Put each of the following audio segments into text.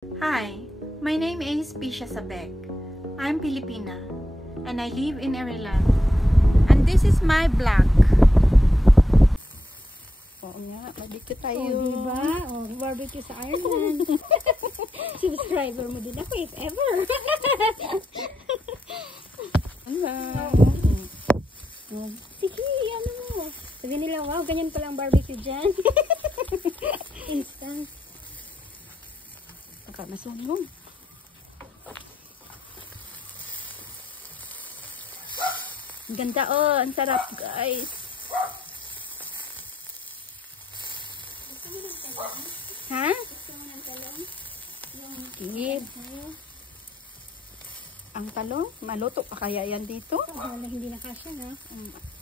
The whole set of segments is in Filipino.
Hi, my name is Pisha Sabek. I'm Filipina and I live in Ireland. And this is my vlog. Oo nga, barbecue tayo. Oh, diba? Oh, barbecue sa Ireland. Subscriber mo din ako if ever. Sige, ano mo. Sabi nila, wow, ganyan palang barbecue dyan. Instant. Baka masunog. Ang ganda oh, ang sarap guys. Ha? Kid. Ang talong, maluto pa kaya yan dito? Wala, hindi na kasya, no?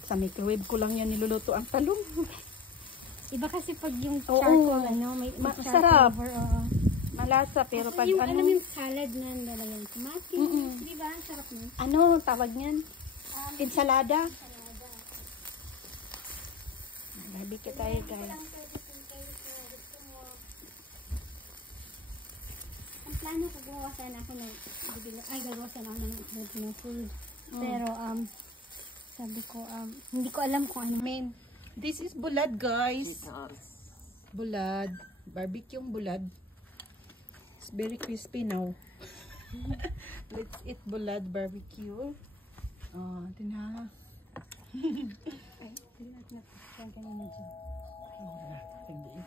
Sa microwave ko lang yan niluluto ang talong. Iba kasi pag yung Oo. charcoal, ano, may Masarap. flavor, oo. Malasa pero pag Yung, ano, alam yung salad na nalagyan ng kamatis, di ba? Ang sarap nun. ano tawag niyan? Ensalada. Barbecue tayo guys. Ang plano ko, gumawa sana ako ng, gagawa sana ako ng Filipino food. Pero, sabi ko, hindi ko alam kung ano. This is bulad guys. Bulad. Barbecue bulad. It's very crispy now. Let's eat bulad barbecue. Oh, tina. Ay, hindi natin natin ganyan na dyan. Hindi,